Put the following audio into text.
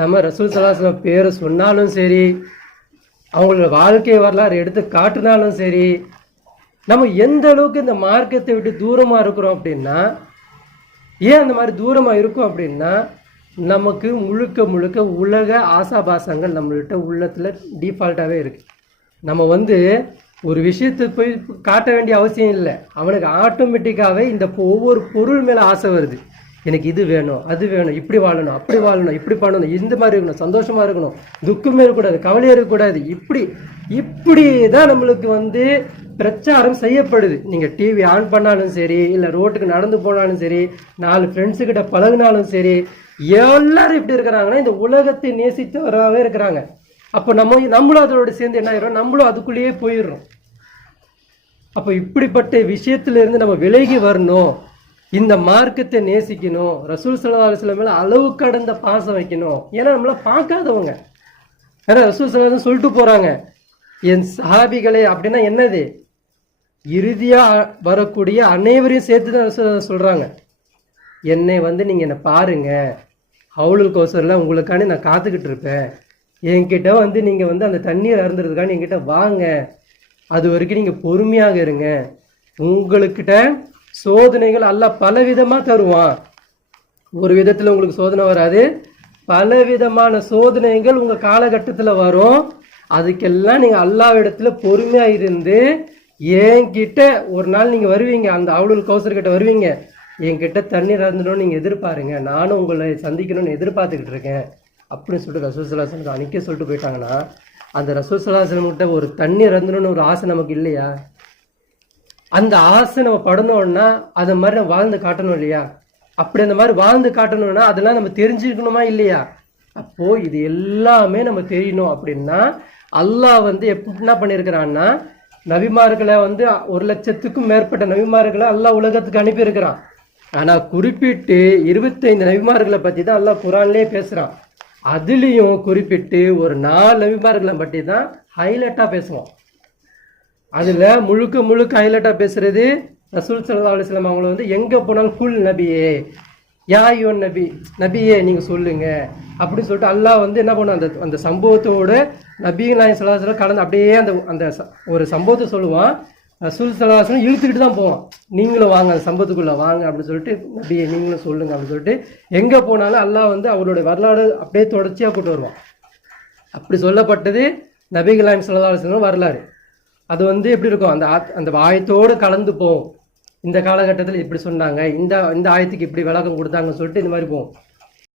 நம்ம ரசூல் ஸல்லல்லாஹு அலைஹி வஸல்லம் பேரை சொன்னாலும் சரி, அவங்களோட வாழ்க்கை வரலாறு எடுத்து காட்டினாலும் சரி, நம்ம எந்த அளவுக்கு இந்த மார்க்கத்தை விட்டு தூரமாக இருக்கிறோம் அப்படின்னா, ஏன் அந்த மாதிரி தூரமாக இருக்கும் அப்படின்னா, நமக்கு முழுக்க முழுக்க உலக ஆசாபாசங்கள் நம்மள்கிட்ட உள்ளத்தில் டிஃபால்ட்டாகவே இருக்குது. நம்ம ஒரு விஷயத்தை போய் காட்ட வேண்டிய அவசியம் இல்லை. அவனுக்கு ஆட்டோமேட்டிக்காகவே இந்த ஒவ்வொரு பொருள் மேலே ஆசை வருது. எனக்கு இது வேணும், அது வேணும், இப்படி வாழணும், அப்படி வாழணும், இப்படி பண்ணணும், இந்த மாதிரி இருக்கணும், சந்தோஷமாக இருக்கணும், துக்கமே இருக்கக்கூடாது, கவலையாக இருக்கக்கூடாது, இப்படி தான் நம்மளுக்கு பிரச்சாரம் செய்யப்படுது. நீங்கள் டிவி ஆன் பண்ணாலும் சரி, இல்லை ரோட்டுக்கு நடந்து போனாலும் சரி, 4 ஃப்ரெண்ட்ஸுக்கிட்ட பழகினாலும் சரி, எல்லாரும் இப்படி இருக்கிறாங்கன்னா இந்த உலகத்தை நேசித்தவராகவே இருக்கிறாங்க. அப்போ நம்மளும் அதோட சேர்ந்து என்ன ஆயிரும், நம்மளும் அதுக்குள்ளேயே போயிடுறோம். அப்போ இப்படிப்பட்ட விஷயத்திலிருந்து நம்ம விலகி வரணும், இந்த மார்க்கத்தை நேசிக்கணும், ரசூல் ஸல்லல்லாஹு அலைஹி வஸல்லம் மேல அளவு கடந்த பாசம் வைக்கணும். ஏன்னா நம்மள பார்க்காதவங்க. ஏன்னா ரசூல் ஸல்லல்லாஹு அலைஹி வஸல்லம் சொல்லிட்டு போறாங்க, என் சஹாபிகளே அப்படின்னா என்னது, இறுதியா வரக்கூடிய அனைவரையும் சேர்த்து தான் ரசூல் சொல்றாங்க. என்னை நீங்க என்னை பாருங்க, ஹவுலுல் கௌசர்ல உங்களுக்காண்டி நான் காத்துக்கிட்டு இருப்பேன். என்கிட்ட நீங்க அந்த தண்ணீர் அருந்துறதுக்காண்டி என்கிட்ட வாங்க, அது வரைக்கும் நீங்க பொறுமையாக இருங்க. உங்களுக்கிட்ட சோதனைகள் அல்லாஹ் பல விதமா தருவான். ஒரு விதத்துல உங்களுக்கு சோதனை வராது, பல விதமான சோதனைகள் உங்க காலகட்டத்துல வரும். அதுக்கெல்லாம் நீங்க அல்லாஹ்விடத்துல பொறுமையா இருந்து என்கிட்ட ஒரு நாள் நீங்க வருவீங்க, அந்த ஹவுலுல் கௌசர் கிட்ட வருவீங்க, என்கிட்ட தண்ணீர் அருந்தணும்னு நீங்க எதிர்பாருங்க, நானும் உங்களை சந்திக்கணும்னு எதிர்பார்த்துக்கிட்டு இருக்கேன் அப்படின்னு சொல்லிட்டு ரசூல் ஸல்லல்லாஹு அலைஹி வஸல்லம் அன்னைக்கே சொல்லிட்டு போயிட்டாங்கன்னா, அந்த ரசூல் ஸல்லல்லாஹு அலைஹி வஸல்லம் கிட்ட ஒரு தண்ணீர் அருந்தணும்னு ஒரு ஆசை நமக்கு இல்லையா? அந்த ஆசை நம்ம படணும்னா அதை மாதிரி நம்ம வாழ்ந்து காட்டணும் இல்லையா? அப்படி அந்த மாதிரி வாழ்ந்து காட்டணும்னா அதெல்லாம் நம்ம தெரிஞ்சுக்கணுமா இல்லையா? அப்போ இது எல்லாமே நம்ம தெரியணும் அப்படின்னா அல்லாஹ் என்ன பண்ணியிருக்கிறான்னா, நபிமார்களை 1,00,000க்கும் மேற்பட்ட நபிமார்களை அல்லாஹ் உலகத்துக்கு அனுப்பியிருக்கிறான். ஆனா குறிப்பிட்டு 25 நபிமார்களை பத்தி தான் அல்லாஹ் குர்ஆன்லயே பேசுறான். அதுலயும் குறிப்பிட்டு ஒரு 4 நபிமார்களை பற்றி தான் ஹைலைட்டா பேசுவோம். அதுல முழுக்க ஹைலைட்டா பேசுறது ரசூல் ஸல்லல்லாஹு அலைஹி வஸல்லம். அவங்கள எங்க போனாலும் குல் நபியே யா யுவன் நபியே நீங்க சொல்லுங்க அப்படின்னு சொல்லிட்டு அல்லாஹ் என்ன பண்ணும், அந்த சம்பவத்தோட நபி நாயகம் ஸல்லல்லாஹு அலைஹி வஸல்லம் கலந்து அப்படியே அந்த ஒரு சம்பவத்தை சொல்லுவான். ரசூல் ஸல்லல்லாஹு அலைஹி வஸல்லம் இழுத்துக்கிட்டு தான் போவான், நீங்களும் வாங்க அந்த சம்பவத்துக்குள்ள வாங்க அப்படின்னு சொல்லிட்டு, நபியே நீங்களும் சொல்லுங்க அப்படின்னு சொல்லிட்டு எங்க போனாலும் அல்லாஹ் அவருடைய வரலாறு அப்படியே தொடர்ச்சியா கூட்டு வருவான். அப்படி சொல்லப்பட்டது நபிகள் நாயகம் ஸல்லல்லாஹு அலைஹி வஸல்லம் வரலாறு. அது எப்படி இருக்கும், அந்த ஆயத்தோடு கலந்து போகும். இந்த காலகட்டத்தில் இப்படி சொன்னாங்க, இந்த ஆயத்துக்கு இப்படி விளக்கம் கொடுத்தாங்கன்னு சொல்லிட்டு இந்த மாதிரி போகும்.